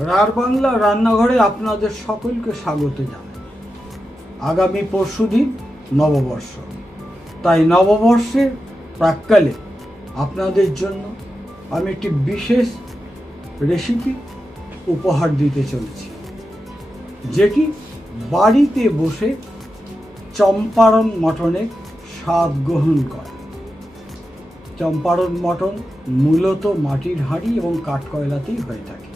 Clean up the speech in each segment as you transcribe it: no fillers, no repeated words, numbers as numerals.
রার বাংলা রান্নাঘরে আপনাদের সকলকে স্বাগত জানাই। আগামী পরশুদিন নববর্ষ, তাই নববর্ষের প্রাক্কালে আপনাদের জন্য আমি একটি বিশেষ রেসিপি উপহার দিতে চলেছি, যেটি বাড়িতে বসে চম্পারণ মটনের স্বাদ গ্রহণ করে। চম্পারণ মটন মূলত মাটির হাঁড়ি এবং কাঠকয়লাতেই হয়ে থাকে,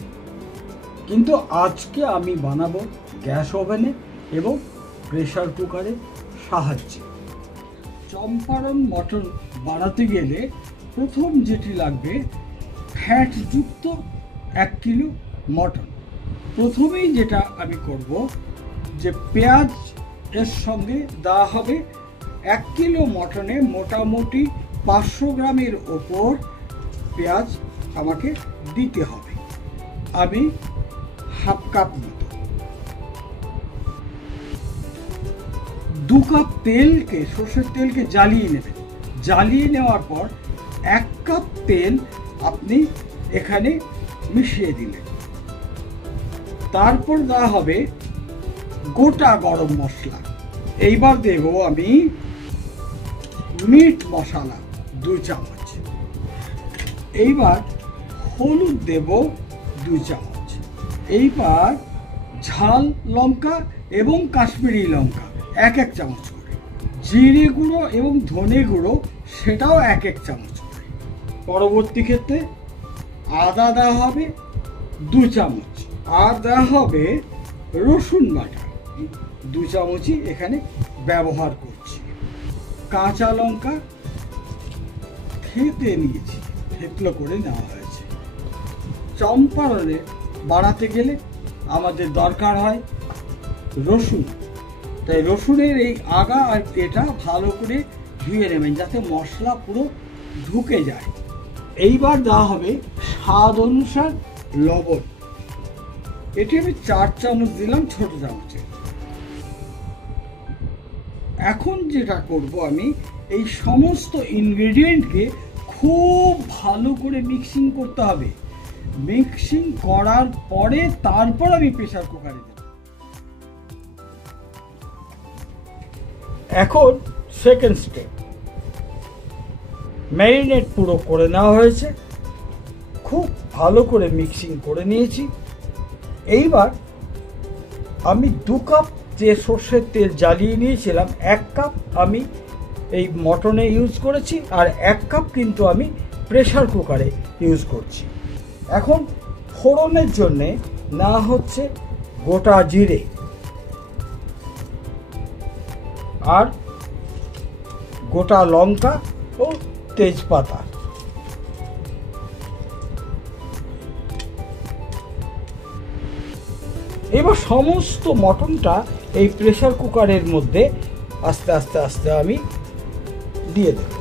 কিন্তু আজকে আমি বানাবো গ্যাস ওভেনে এবং প্রেসার কুকারের সাহায্যে। চম্পারণ মটন বানাতে গেলে প্রথম যেটি লাগবে, ফ্যাটযুক্ত 1 কিলো মটন। প্রথমেই যেটা আমি করব, যে পেঁয়াজ এর সঙ্গে দেওয়া হবে। 1 কিলো মটনে মোটামুটি 500 গ্রামের ওপর পেঁয়াজ আমাকে দিতে হবে। আমি হাফ কাপ মতো। 2 কাপ তেলকে, সর্ষের তেলকে জ্বালিয়ে নেবেন। জ্বালিয়ে নেওয়ার পর 1 কাপ তেল আপনি এখানে মিশিয়ে দিলেন। তারপর দেওয়া হবে গোটা গরম মশলা। এইবার দেব আমি মিট মশলা 2 চামচ। এইবার হলুদ দেব 2 চামচ। এইবার ঝাল লঙ্কা এবং কাশ্মীরি লঙ্কা 1 চামচ করে। জিরে গুঁড়ো এবং ধনে গুঁড়ো সেটাও 1 চামচ করে। পরবর্তী ক্ষেত্রে আদা দেওয়া হবে 2 চামচ। আর দেওয়া হবে রসুন বাটা 2 চামচই এখানে ব্যবহার করছি। কাঁচা লঙ্কা থেঁতে নিয়েছি, থেতলো করে নেওয়া হয়েছে। চম্পারণে বানাতে গেলে আমাদের দরকার হয় রসুন, তাই রসুনের এই আগা আর এটা ভালো করে ধুয়ে নেবেন, যাতে মশলা পুরো ঢুকে যায়। এইবার দেওয়া হবে স্বাদ অনুসার লবণ। এটি আমি 4 চামচ দিলাম, ছোট চামচে। এখন যেটা করব, আমি এই সমস্ত ইনগ্রেডিয়েন্টকে খুব ভালো করে মিক্সিং করতে হবে। মিক্সিং করার পরে তারপর আমি প্রেসার কুকারে দেব। এখন সেকেন্ড স্টেপ, ম্যারিনেট পুরো করে নেওয়া হয়েছে, খুব ভালো করে মিক্সিং করে নিয়েছি। এইবার আমি 2 কাপ যে সর্ষের তেল জ্বালিয়ে নিয়েছিলাম, 1 কাপ আমি এই মটনে ইউজ করেছি, আর 1 কাপ কিন্তু আমি প্রেসার কুকারে ইউজ করছি। এখন ফোড়নের জন্যে নেওয়া হচ্ছে গোটা জিরে আর গোটা লঙ্কা ও তেজপাতা। এবার সমস্ত মটনটা এই প্রেসার কুকারের মধ্যে আস্তে আস্তে আস্তে আমি দিয়ে দেব।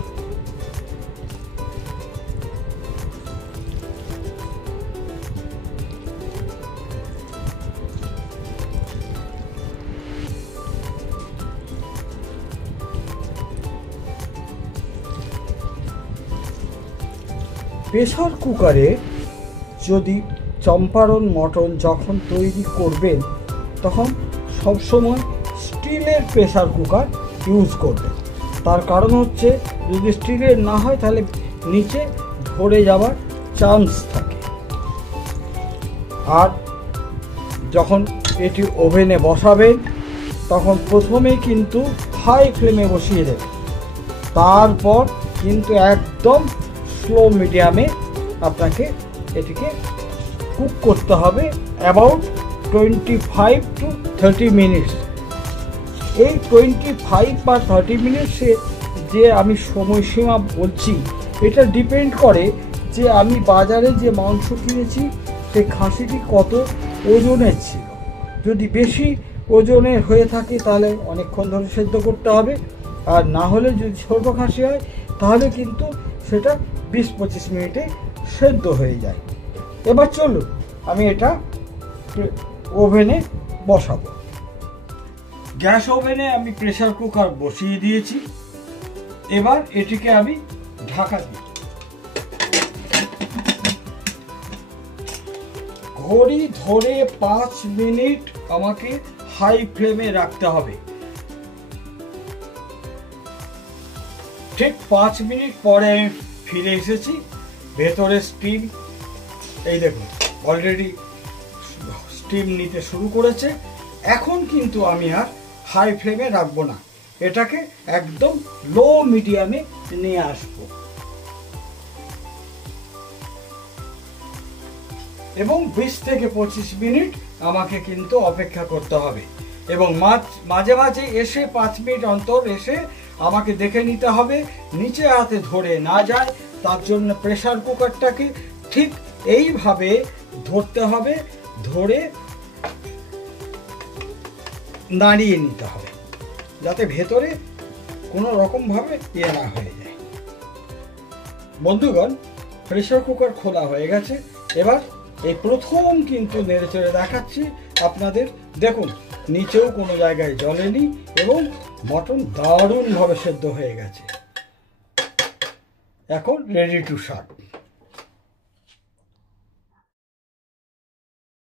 প্রেসার কুকারে যদি চম্পারণ মটন যখন তৈরি করবেন, তখন সবসময় স্টিলের প্রেসার কুকার ইউজ করবেন। তার কারণ হচ্ছে, যদি স্টিলের না হয় তাহলে নিচে ধরে যাওয়ার চান্স থাকে। আর যখন এটি ওভেনে বসাবেন, তখন প্রথমেই কিন্তু হাই ফ্লেমে বসিয়ে দেবেন। তারপর কিন্তু একদম স্লো মিডিয়ামে আপনাকে এটিকে কুক করতে হবে, অ্যাবাউট 25 to 30 মিনিটস। এই 25 বা 30 মিনিটসে যে আমি সময়সীমা বলছি, এটা ডিপেন্ড করে যে আমি বাজারে যে মাংস কিনেছি সেই খাসিটি কত ওজনের ছিল। যদি বেশি ওজনের হয়ে থাকে তাহলে অনেকক্ষণ ধরে সেদ্ধ করতে হবে, আর না হলে যদি ছোট খাসি হয় তাহলে কিন্তু সেটা 20-25 মিনিটে সেদ্ধ হয়ে যায়। এবার চলুন আমি এটা ওভেনে বসাবো। গ্যাস ওভেনে আমি প্রেসার কুকার বসিয়ে দিয়েছি। এবার এটিকে আমি ঢাকা দিই। ঘড়ি ধরে 5 মিনিট আমাকে হাই ফ্লেমে রাখতে হবে। ঠিক 5 মিনিট পরে আমি ফিরে এসেছি। ভেতরে স্টিম, এই দেখুন অলরেডি স্টিম নিতে শুরু করেছে। এখন কিন্তু আমি আর হাই ফ্লেমে রাখবো না, এটাকে একদম লো মিডিয়ামে নিয়ে আসবো এবং 20 থেকে 25 মিনিট আমাকে কিন্তু অপেক্ষা করতে হবে। এবং মাঝে মাঝে এসে 5 মিনিট অন্তর এসে আমাকে দেখে নিতে হবে নিচে হাতে ধরে না যায়। তার জন্য প্রেসার কুকারটাকে ঠিক এইভাবে ধরতে হবে, ধরে নাড়িয়ে নিতে হবে যাতে ভেতরে কোনো রকমভাবে ইয়ে না হয়ে যায়। বন্ধুগণ, প্রেসার কুকার খোলা হয়ে গেছে। এবার এই প্রথম কিন্তু নেড়েচেড়ে দেখাচ্ছি আপনাদের। দেখুন নিচেও কোনো জায়গায় জ্বলেনি এবং মটন দারুণভাবে সেদ্ধ হয়ে গেছে। এখন রেডি টু সার্ভ।